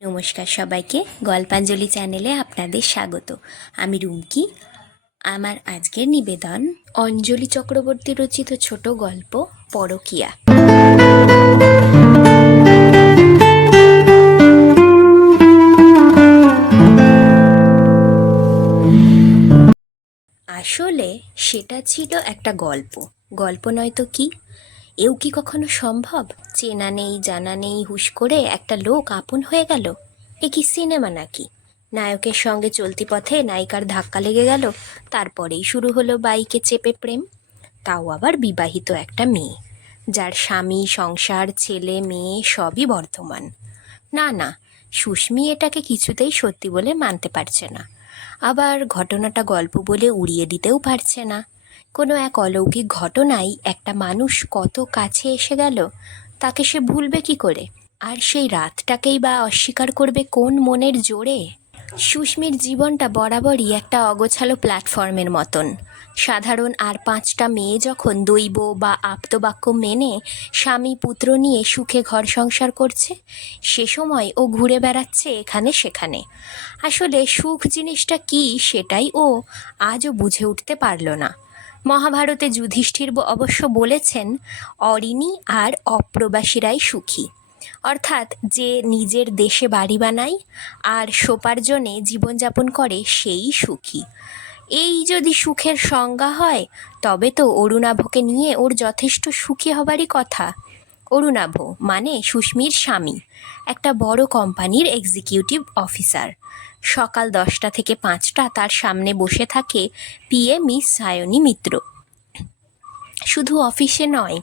নমস্কার সবাইকে, গল্পাঞ্জলি চ্যানেলে আপনাদের স্বাগত। আমি রুমকি। আমার আজকের নিবেদন, অঞ্জলি চক্রবর্তী রচিত ছোট গল্প, পরকিয়া। আসলে সেটা ছিল একটা গল্প। গল্প নয়তো কি? এও কি কখনো সম্ভব? চেনা নেই, জানা নেই, হুশ করে একটা লোক আপন হয়ে গেল। এ কি সিনেমা নাকি? নায়কের সঙ্গে চলতি পথে নায়িকার ধাক্কা লেগে গেল, তারপরেই শুরু হলো বাইকে চেপে প্রেম। তাও আবার বিবাহিত একটা মেয়ে, যার স্বামী, সংসার, ছেলে, মেয়ে সবই বর্তমান না না, সুস্মি এটাকে কিছুতেই সত্যি বলে মানতে পারছে না। আবার ঘটনাটা গল্প বলে উড়িয়ে দিতেও পারছে না। কোনো এক অলৌকিক ঘটনায় একটা মানুষ কত কাছে এসে গেল, তাকে সে ভুলবে কি করে? আর সেই রাতটাকেই বা অস্বীকার করবে কোন মনের জোরে? সুস্মির জীবনটা বরাবরই একটা অগোছালো প্ল্যাটফর্মের মতন। সাধারণ আর পাঁচটা মেয়ে যখন দৈব বা আপ্তবাক্য মেনে স্বামী পুত্র নিয়ে সুখে ঘর সংসার করছে, সে সময় ও ঘুরে বেড়াচ্ছে এখানে সেখানে। আসলে সুখ জিনিসটা কি সেটাই ও আজও বুঝে উঠতে পারল না। মহাভারতে যুধিষ্ঠির অবশ্য বলেছেন, অরিণী আর অপ্রবাসীরাই সুখী। অর্থাৎ যে নিজের দেশে বাড়ি বানায় আর সোপার্জনে জীবনযাপন করে সেই সুখী। এই যদি সুখের সংজ্ঞা হয়, তবে তো অরুণাভকে নিয়ে ওর যথেষ্ট সুখী হবারই কথা। অরুণাভ মানে সুস্মির স্বামী, একটা বড় কোম্পানির এক্সিকিউটিভ অফিসার সকাল দশটা থেকে পাঁচটা তার সামনে বসে থাকে পিএ মিস সায়নী মিত্র। শুধু অফিসে নয়,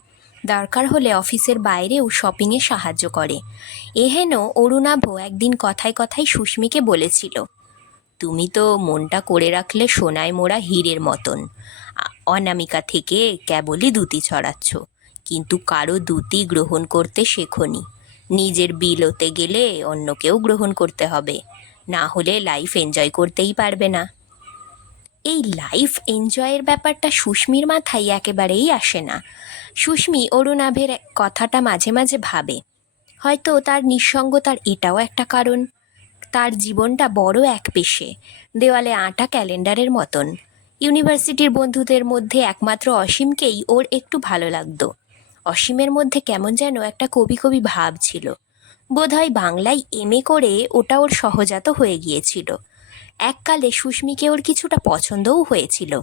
দরকার হলে অফিসের বাইরেও শপিংয়ে সাহায্য করে। এহেন অরুণাভ একদিন কথায় কথায় সুস্মিকে বলেছিল, তুমি তো মনটা করে রাখলে সোনায় মোড়া হীরের মতন। অনামিকা থেকে কেবলই দুতি ছড়াচ্ছ, কিন্তু কারও দুতি গ্রহণ করতে শেখনি। নিজের বিলোতে গেলে অন্যকেও গ্রহণ করতে হবে। না হলে লাইফ এনজয় করতেই পারবে না। এই লাইফ এনজয়ের ব্যাপারটা সুস্মির মাথায় একেবারেই আসে না। সুস্মি অরুণাভের কথাটা মাঝে মাঝে ভাবে। হয়তো তার নিঃসঙ্গতার এটাও একটা কারণ। তার জীবনটা বড় এক পেশে, দেওয়ালে আটা ক্যালেন্ডারের মতন। ইউনিভার্সিটির বন্ধুদের মধ্যে একমাত্র অসীমকেই ওর একটু ভালো লাগতো। অসীমের মধ্যে কেমন যেন একটা কবি কবি ভাব ছিল। বোধহয় বাংলায় এমএ করে ওটা ওর সহজাত হয়ে গিয়েছিল। এককালে সুস্মিকে ওর কিছুটা পছন্দও হয়েছিল।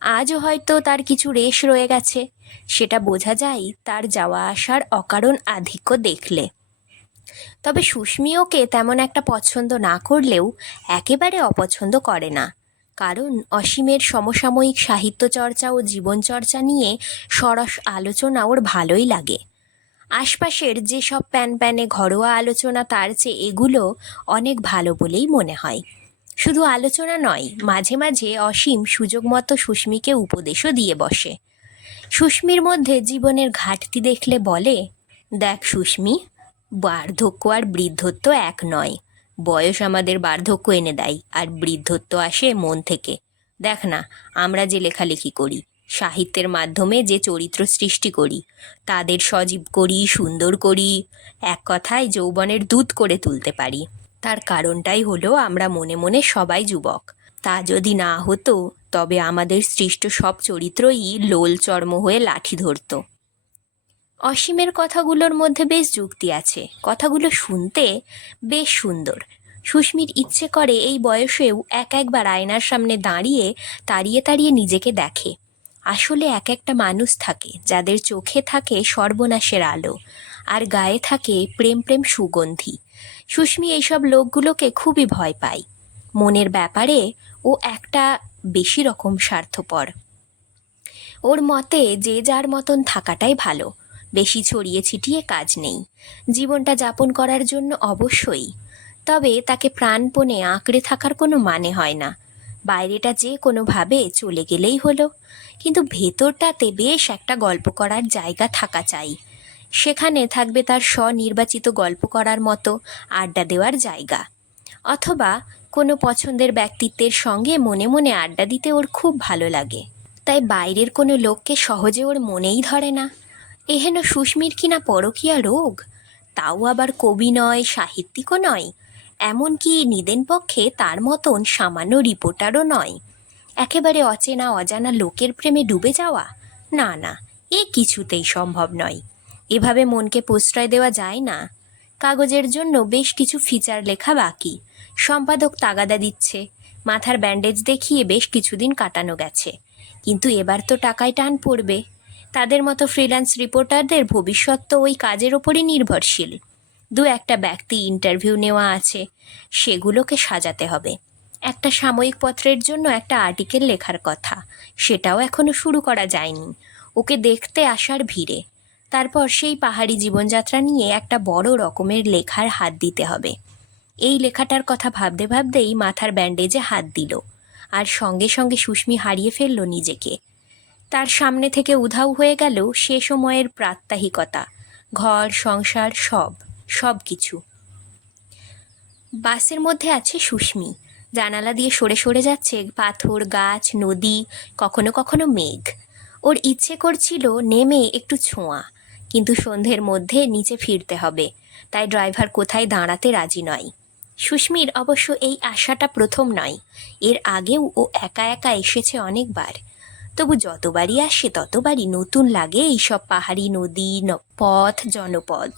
আজও হয়তো তার কিছু রেশ রয়ে গেছে। সেটা বোঝা যায় তার যাওয়া আসার অকারণ আধিক্য দেখলে। তবে সুস্মি ওকে তেমন একটা পছন্দ না করলেও একেবারে অপছন্দ করে না। কারণ অসীমের সমসাময়িক সাহিত্য চর্চা ও জীবনচর্চা নিয়ে সরস আলোচনা ওর ভালোই লাগে। আশপাশের যেসব প্যান প্যানে ঘরোয়া আলোচনা, তার চেয়ে এগুলো অনেক ভালো বলেই মনে হয়। শুধু আলোচনা নয়, মাঝে মাঝে অসীম সুযোগ মতো সুস্মিকে উপদেশও দিয়ে বসে। সুস্মির মধ্যে জীবনের ঘাটতি দেখলে বলে, দেখ সুস্মি, বার্ধক্য আর বৃদ্ধত্ব এক নয়। বয়স আমাদের বার্ধক্য এনে দেয়, আর বৃদ্ধত্ব আসে মন থেকে। দেখ না, আমরা যে লেখালেখি করি সাহিত্যের মাধ্যমে যে চরিত্র সৃষ্টি করি, তাদের সজীব করি, সুন্দর করি, এক কথায় যৌবনের দূত করে তুলতে পারি। তার কারণটাই হলো আমরা মনে মনে সবাই যুবক। তা যদি না হতো, তবে আমাদের সৃষ্ট সব চরিত্রই লোল চর্ম হয়ে লাঠি ধরতো। অসীমের কথাগুলোর মধ্যে বেশ যুক্তি আছে। কথাগুলো শুনতে বেশ সুন্দর। সুস্মির ইচ্ছে করে এই বয়সেও এক একবার আয়নার সামনে দাঁড়িয়ে, তাড়িয়ে তাড়িয়ে নিজেকে দেখে। আসলে এক একটা মানুষ থাকে, যাদের চোখে থাকে সর্বনাশের আলো আর গায়ে থাকে প্রেম প্রেম সুগন্ধি। সুস্মি, এইসব লোকগুলোকে খুবই ভয় পায় মনের ব্যাপারে ও একটা বেশি রকম স্বার্থপর। ওর মতে যে যার মতন থাকাটাই ভালো, বেশি ছড়িয়ে ছিটিয়ে কাজ নেই। জীবনটা যাপন করার জন্য অবশ্যই, তবে তাকে প্রাণপণে আঁকড়ে থাকার কোনো মানে হয় না। বাইরেটা যে কোনোভাবে চলে গেলেই হলো। কিন্তু ভেতরটাতে বেশ একটা গল্প করার জায়গা থাকা চাই। সেখানে থাকবে তার স্বনির্বাচিত গল্প করার মতো আড্ডা দেওয়ার জায়গা। অথবা কোনো পছন্দের ব্যক্তিত্বের সঙ্গে মনে মনে আড্ডা দিতে ওর খুব ভালো লাগে। তাই বাইরের কোনো লোককে সহজে ওর মনেই ধরে না। এহেন সুস্মির কিনা পরকীয়া রোগ? তাও আবার কবি নয়, সাহিত্যিকও নয়। এমনকি নিদেন পক্ষে তার মতন সামান্য রিপোর্টারও নয়। একেবারে অচেনা, অজানা লোকের প্রেমে ডুবে যাওয়া? না না, এ কিছুতেই সম্ভব নয়। এভাবে মনকে প্রশ্রয় দেওয়া যায় না। কাগজের জন্য বেশ কিছু ফিচার লেখা বাকি। সম্পাদক তাগাদা দিচ্ছে। মাথার ব্যান্ডেজ দেখিয়ে বেশ কিছুদিন কাটানো গেছে। কিন্তু এবার তো টাকায় টান পড়বে। তাদের মতো ফ্রিল্যান্স রিপোর্টারদের ভবিষ্যৎ তো ওই কাজের ওপরই নির্ভরশীল। দু একটা ব্যক্তি ইন্টারভিউ নেওয়া আছে। সেগুলোকে সাজাতে হবে। একটা সাময়িক পত্রের জন্য একটা আর্টিকেল লেখার কথা। সেটাও এখনও শুরু করা যায়নি। ওকে দেখতে আসার ভিড়ে। তারপর সেই পাহাড়ি জীবনযাত্রা নিয়ে একটা বড় রকমের লেখার হাত দিতে হবে। এই লেখাটার কথা ভাবতে ভাবতেই মাথার ব্যান্ডেজে হাত দিল। আর সঙ্গে সঙ্গে সুস্মি হারিয়ে ফেলল নিজেকে। তার সামনে থেকে উধাও হয়ে গেল সে সময়ের প্রাত্যহিকতা। ঘর, সংসার, সব। সব কিছু বাসের মধ্যে আছে সুস্মি। জানালা দিয়ে সরে সরে যাচ্ছে পাথর, গাছ, নদী, কখনো কখনো মেঘ। ওর ইচ্ছে করছিল নেমে একটু ছোঁয়া, কিন্তু সন্ধ্যের মধ্যে নিচে ফিরতে হবে, তাই ড্রাইভার কোথায় দাঁড়াতে রাজি নয়। সুস্মির অবশ্য এই আশাটা প্রথম নয়, এর আগেও ও একা একা এসেছে অনেকবার। তবু যতবারই আসে ততবারই নতুন লাগে এইসব পাহাড়ি নদী পথ, জনপদ।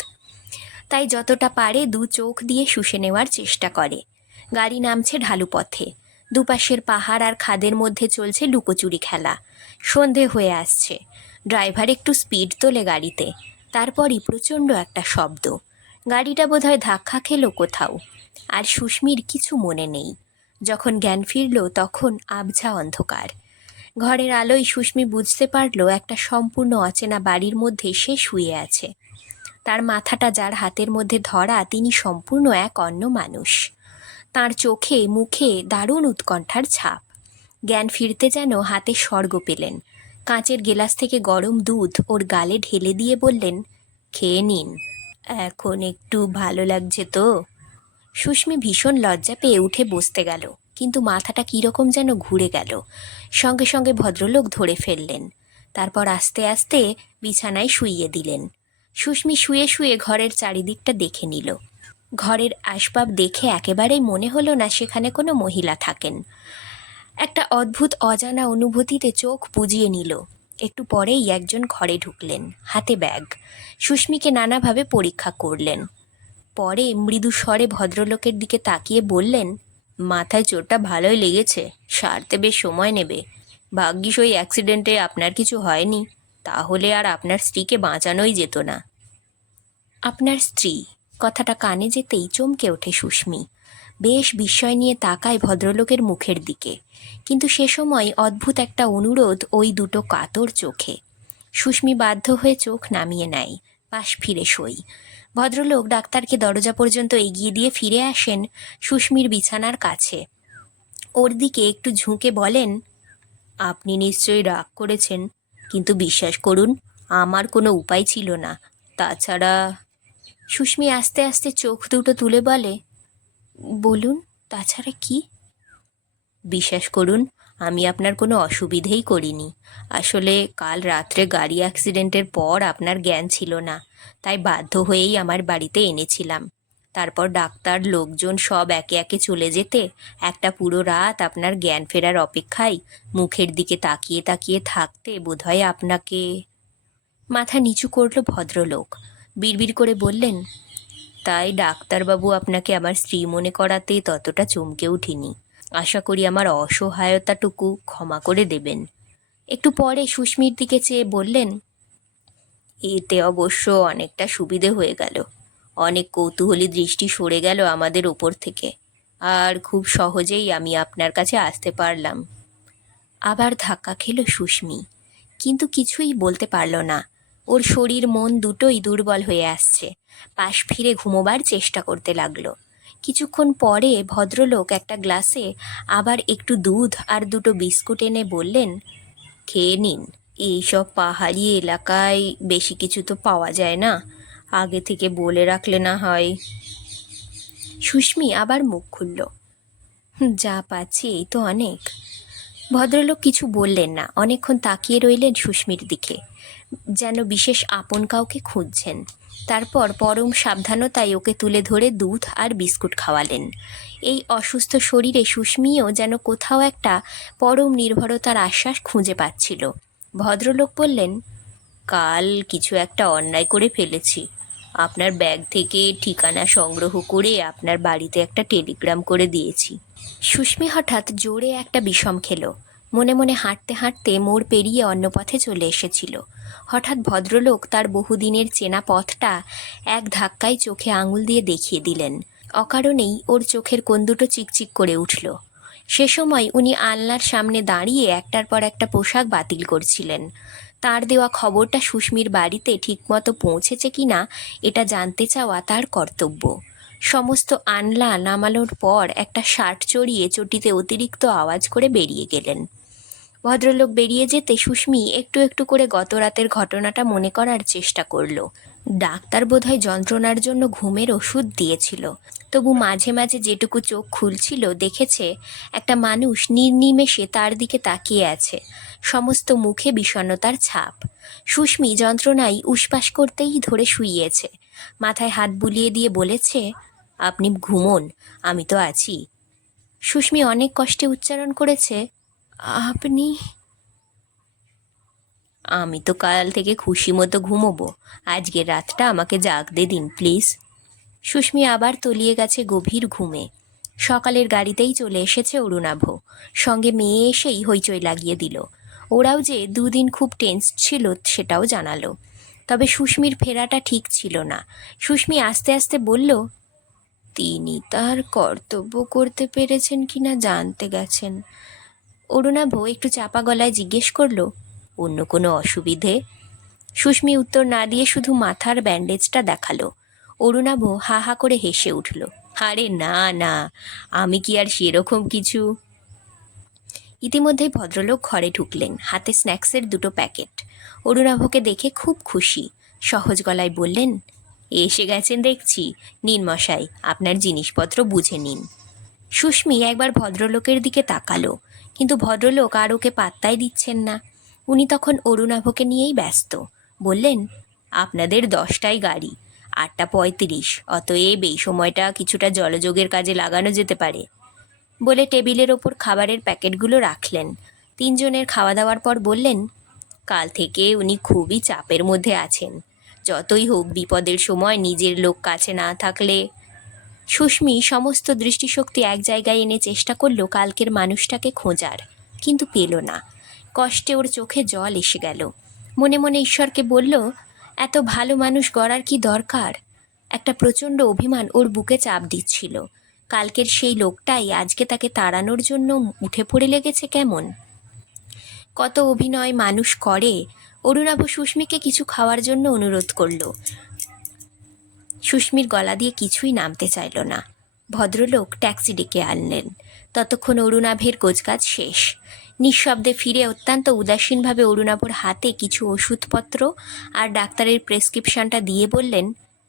তাই যতটা পারে দু চোখ দিয়ে শুষে নেওয়ার চেষ্টা করে। গাড়ি নামছে ঢালু পথে দুপাশের পাহাড় আর খাদের মধ্যে চলছে লুকোচুরি খেলা। সন্ধে হয়ে আসছে। ড্রাইভার একটু স্পিড তোলে গাড়িতে। তারপরই প্রচণ্ড একটা শব্দ। গাড়িটা বোধহয় ধাক্কা খেলো কোথাও। আর সুস্মির কিছু মনে নেই। যখন জ্ঞান ফিরল, তখন আবঝা অন্ধকার। ঘরের আলোয় সুস্মি বুঝতে পারল, একটা সম্পূর্ণ অচেনা বাড়ির মধ্যে সে শুয়ে আছে। তার মাথাটা যার হাতের মধ্যে ধরা তিনি সম্পূর্ণ এক অন্য মানুষ। তার চোখে, মুখে দারুণ উৎকণ্ঠার ছাপ। জ্ঞান ফিরতে যেন হাতে স্বর্গ পেলেন। কাঁচের গেলাস থেকে গরম দুধ ওর গালে ঢেলে দিয়ে বললেন, খেয়ে নিন। এখন একটু ভালো লাগছে তো? সুস্মি ভীষণ লজ্জা পেয়ে উঠে বসতে গেল, কিন্তু মাথাটা কীরকম যেন ঘুরে গেল। সঙ্গে সঙ্গে ভদ্রলোক ধরে ফেললেন। তারপর আস্তে আস্তে বিছানায় শুইয়ে দিলেন। সুস্মি শুয়ে শুয়ে ঘরের চারিদিকটা দেখে নিল। ঘরের আসবাব দেখে একেবারেই মনে হলো না সেখানে কোনো মহিলা থাকেন। একটা অদ্ভুত অজানা অনুভূতিতে চোখ বুজিয়ে নিল। একটু পরেই একজন ঘরে ঢুকলেন, হাতে ব্যাগ। সুস্মিকে নানাভাবে পরীক্ষা করলেন। পরে মৃদু স্বরে ভদ্রলোকের দিকে তাকিয়ে বললেন, মাথায় চোটটা ভালোই লেগেছে, সারতে বেশ সময় নেবে। ভাগ্যিস ওই অ্যাক্সিডেন্টে আপনার কিছু হয়নি। তাহলে আর আপনার স্ত্রীকে বাঁচানোই যেত না। আপনার স্ত্রী, কথাটা কানে যেতেই চমকে ওঠে সুস্মি। বেশ বিস্ময় নিয়ে তাকায় ভদ্রলোকের মুখের দিকে। কিন্তু সে সময় অদ্ভুত একটা অনুরোধ ওই দুটো কাতর চোখে। সুস্মি বাধ্য হয়ে চোখ নামিয়ে নেয় পাশ ফিরে সই। ভদ্রলোক ডাক্তারকে দরজা পর্যন্ত এগিয়ে দিয়ে ফিরে আসেন সুস্মির বিছানার কাছে। ওর দিকে একটু ঝুঁকে বলেন, আপনি নিশ্চয়ই রাগ করেছেন। কিন্তু বিশ্বাস করুন, আমার কোনো উপায় ছিল না। তাছাড়া সুস্মি আস্তে আস্তে চোখ দুটো তুলে বলে, বলুন, তাছাড়া কি? বিশ্বাস করুন, আমি আপনার কোনো অসুবিধেই করিনি। আসলে কাল রাত্রে গাড়ি অ্যাক্সিডেন্টের পর আপনার জ্ঞান ছিল না, তাই বাধ্য হয়েই আমার বাড়িতে এনেছিলাম। তারপর ডাক্তার, লোকজন সব একে একে চলে যেতে একটা পুরো রাত আপনার জ্ঞান ফেরার অপেক্ষায় মুখের দিকে তাকিয়ে তাকিয়ে থাকতে বোধহয় আপনাকে মাথা নিচু করল ভদ্রলোক। বিড়বিড় করে বললেন, তাই ডাক্তারবাবু আপনাকে আমার স্ত্রী মনে করাতে ততটা চমকে উঠিনি। আশা করি আমার অসহায়তাটুকু ক্ষমা করে দেবেন। একটু পরে সুস্মির দিকে চেয়ে বললেন, এতে অবশ্য অনেকটা সুবিধে হয়ে গেল। অনেক কৌতূহলী দৃষ্টি সরে গেল আমাদের ওপর থেকে। আর খুব সহজেই আমি আপনার কাছে আসতে পারলাম। আবার ধাক্কা খেল সুস্মি, কিন্তু কিছুই বলতে পারল না। ওর শরীর মন দুটোই দুর্বল হয়ে আসছে। পাশ ফিরে ঘুমোবার চেষ্টা করতে লাগল। কিছুক্ষণ পরে ভদ্রলোক একটা গ্লাসে আবার একটু দুধ আর দুটো বিস্কুট এনে বললেন, খেয়ে নিন, এইসব পাহাড়ি এলাকায় বেশি কিছু তো পাওয়া যায় না। আগে থেকে বলে রাখলে না হয়। সুস্মি আবার মুখ খুলল। যা পাচ্ছি এই তো অনেক। ভদ্রলোক কিছু বললেন না। অনেকক্ষণ তাকিয়ে রইলেন সুস্মির দিকে। যেন বিশেষ আপন কাউকে খুঁজছেন। তারপর পরম সাবধানতায় ওকে তুলে ধরে দুধ আর বিস্কুট খাওয়ালেন। এই অসুস্থ শরীরে সুস্মিও যেন কোথাও একটা পরম নির্ভরতার আশ্বাস খুঁজে পাচ্ছিল। ভদ্রলোক বললেন কাল কিছু একটা অন্যায় করে ফেলেছি। আপনার ব্যাগ থেকে ঠিকানা সংগ্রহ করে আপনার বাড়িতে একটা টেলিগ্রাম করে দিয়েছি। সুস্মি হঠাৎ জোরে একটা বিষম খেলো। মনে মনে হাঁটতে হাঁটতে মোড় পেরিয়ে অন্য পথে চলে এসেছিল। হঠাৎ ভদ্রলোক তার বহুদিনের চেনা পথটা এক ধাক্কায় চোখে আঙুল দিয়ে দেখিয়ে দিলেন। অকারণেই ওর চোখের কোন দুটো চিকচিক করে উঠল। সে সময় উনি আলনার সামনে দাঁড়িয়ে একটার পর একটা পোশাক বাতিল করছিলেন। তার দেওয়া খবরটা সুস্মির বাড়িতে ঠিকমতো পৌঁছেছে কি না এটা জানতে চাওয়া তার কর্তব্য। সমস্ত আনলা নামানোর পর একটা শার্ট চড়িয়ে চটিতে অতিরিক্ত আওয়াজ করে বেরিয়ে গেলেন। ভদ্রলোক বেরিয়ে যেতে সুস্মি একটু একটু করে গত রাতের ঘটনাটা মনে করার চেষ্টা করল। ডাক্তার বোধহয় যন্ত্রণার জন্য ঘুমের ওষুধ দিয়েছিল। তবু মাঝে মাঝে যেটুকু চোখ খুলছিল, দেখেছে একটা মানুষ নির্নিমেষে তার দিকে তাকিয়ে আছে। সমস্ত মুখে বিষণ্ণতার ছাপ। সুস্মি যন্ত্রণায় উসপাস করতেই ধরে শুইয়েছে। মাথায় হাত বুলিয়ে দিয়ে বলেছে, আপনি ঘুমোন, আমি তো আছি। সুস্মি অনেক কষ্টে উচ্চারণ করেছে আপনি? আমি তো কাল থেকে খুশি মতো ঘুমোবো। আজকের রাতটা আমাকে জাগতে দিন, প্লিজ। সুস্মি আবার তলিয়ে গেছে গভীর ঘুমে। সকালের গাড়িতেই চলে এসেছে অরুণাভ। সঙ্গে মেয়ে এসেই হইচই লাগিয়ে দিল। ওরাও যে দুদিন খুব টেন্স ছিল সেটাও জানালো। তবে সুস্মির ফেরাটা ঠিক ছিল না। সুস্মি আস্তে আস্তে বলল, তিনি তার কর্তব্য করতে পেরেছেন কিনা জানতে গেছেন। অরুণাভ একটু চাপা গলায় জিজ্ঞেস করল, অন্য কোনো অসুবিধে? সুস্মি উত্তর না দিয়ে শুধু মাথার ব্যান্ডেজটা দেখাল। অরুণাভ হা হা করে হেসে উঠল, আরে না না, আমি কি আর সেরকম কিছু? ইতিমধ্যেই ভদ্রলোক ঘরে ঢুকলেন, হাতে স্ন্যাক্সের দুটো প্যাকেট। অরুণাভকে দেখে খুব খুশি, সহজ গলায় বললেন, এসে গেছেন দেখছি। নিন মশাই, আপনার জিনিসপত্র বুঝে নিন। সুস্মি একবার ভদ্রলোকের দিকে তাকালো কিন্তু ভদ্রলোক আর ওকে পাত্তাই দিচ্ছেন না। উনি তখন অরুণাভকে নিয়েই ব্যস্ত। বললেন, আপনাদের দশটায় গাড়ি, আটটা পঁয়ত্রিশ, অতএব এই সময়টা কিছুটা জলযোগের কাজে লাগানো যেতে পারে। বলে টেবিলের ওপর খাবারের প্যাকেটগুলো রাখলেন। তিনজনের খাওয়া দাওয়ার পর বললেন, কাল থেকে উনি খুবই চাপের মধ্যে আছেন। যতই হোক বিপদের সময় নিজের লোক কাছে না থাকলে সুস্মি সমস্ত দৃষ্টিশক্তি এক জায়গায় এনে চেষ্টা করল কালকের মানুষটাকে খোঁজার, কিন্তু পেল না। কষ্টে ওর চোখে জল এসে গেল। মনে মনে ঈশ্বরকে বলল, এত ভালো মানুষ গড়ার কি দরকার? একটা প্রচণ্ড অভিমান ওর বুকে চাপ দিচ্ছিল। কালকের সেই লোকটাই আজকে তাকে তাড়ানোর জন্য উঠে পড়ে লেগেছে কেমন? কত অভিনয় মানুষ করে। অরুণাভ সুস্মিকে কিছু খাওয়ার জন্য অনুরোধ করল। সুস্মির গলা দিয়ে কিছুই নামতে চাইল না। ভদ্রলোক ট্যাক্সি ডেকে আনলেন। ততক্ষণ অরুণাভের গোজগাজ শেষ। নিঃশব্দে ফিরে অত্যন্ত উদাসীনভাবে অরুণাভর হাতে কিছু ওষুধপত্র আর ডাক্তারের প্রেসক্রিপশনটা দিয়ে বললেন,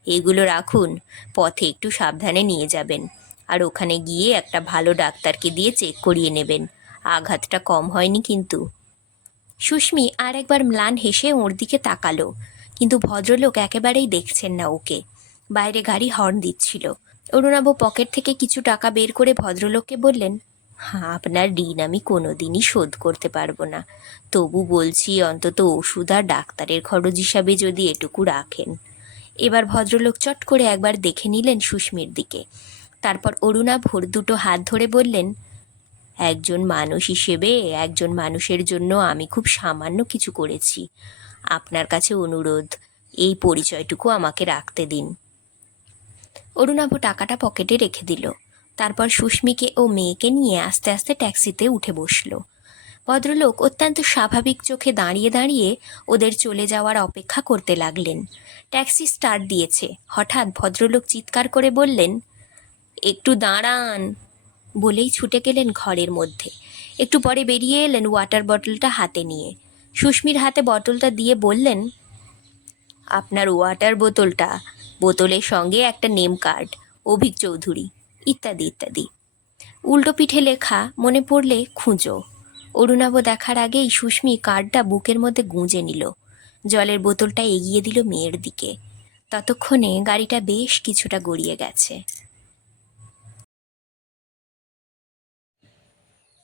এগুলো রাখুন, পথে একটু সাবধানে নিয়ে যাবেন। আর ওখানে গিয়ে একটা ভালো ডাক্তারকে দিয়ে চেক করিয়ে নেবেন। আঘাতটা কম হয়নি কিন্তু। সুস্মি আর একবার ম্লান হেসে ওর দিকে তাকালো, কিন্তু ভদ্রলোক একেবারেই দেখছেন না ওকে। বাইরে গাড়ি হর্ন দিচ্ছিল। অরুণাভ পকেট থেকে কিছু টাকা বের করে ভদ্রলোককে বললেন হ্যাঁ আপনার ঋণ আমি কোনো দিনই শোধ করতে পারব না। তবু বলছি, অন্তত ওষুধ আর ডাক্তারের খরচ হিসাবে যদি এটুকু রাখেন। এবার ভদ্রলোক চট করে একবার দেখে নিলেন সুস্মির দিকে। তারপর অরুণাভর দুটো হাত ধরে বললেন, একজন মানুষ হিসেবে একজন মানুষের জন্য আমি খুব সামান্য কিছু করেছি। আপনার কাছে অনুরোধ, এই পরিচয়টুকু আমাকে রাখতে দিন। অরুণাভ টাকাটা পকেটে রেখে দিল। তারপর সুস্মিকে ও মেয়েকে নিয়ে আস্তে আস্তে ট্যাক্সিতে উঠে বসল। ভদ্রলোক অত্যন্ত স্বাভাবিক চোখে দাঁড়িয়ে দাঁড়িয়ে ওদের চলে যাওয়ার অপেক্ষা করতে লাগলেন। ট্যাক্সি স্টার্ট দিয়েছে। হঠাৎ ভদ্রলোক চিৎকার করে বললেন, একটু দাঁড়ান। বলেই ছুটে গেলেন ঘরের মধ্যে। একটু পরে বেরিয়ে এলেন ওয়াটার বটলটা হাতে নিয়ে। সুস্মির হাতে বটলটা দিয়ে বললেন, আপনার ওয়াটার বোতলটা বোতলের সঙ্গে একটা নেম কার্ড, অভিক চৌধুরী, ইত্যাদি ইত্যাদি। উল্টো পিঠে লেখা, মনে পড়লে খুঁজো। অরুণাব দেখার আগেই সুস্মি কার্ডটা বুকের মধ্যে গুঁজে নিল। জলের বোতলটা এগিয়ে দিল মেয়ের দিকে। ততক্ষণে গাড়িটা বেশ কিছুটা গড়িয়ে গেছে।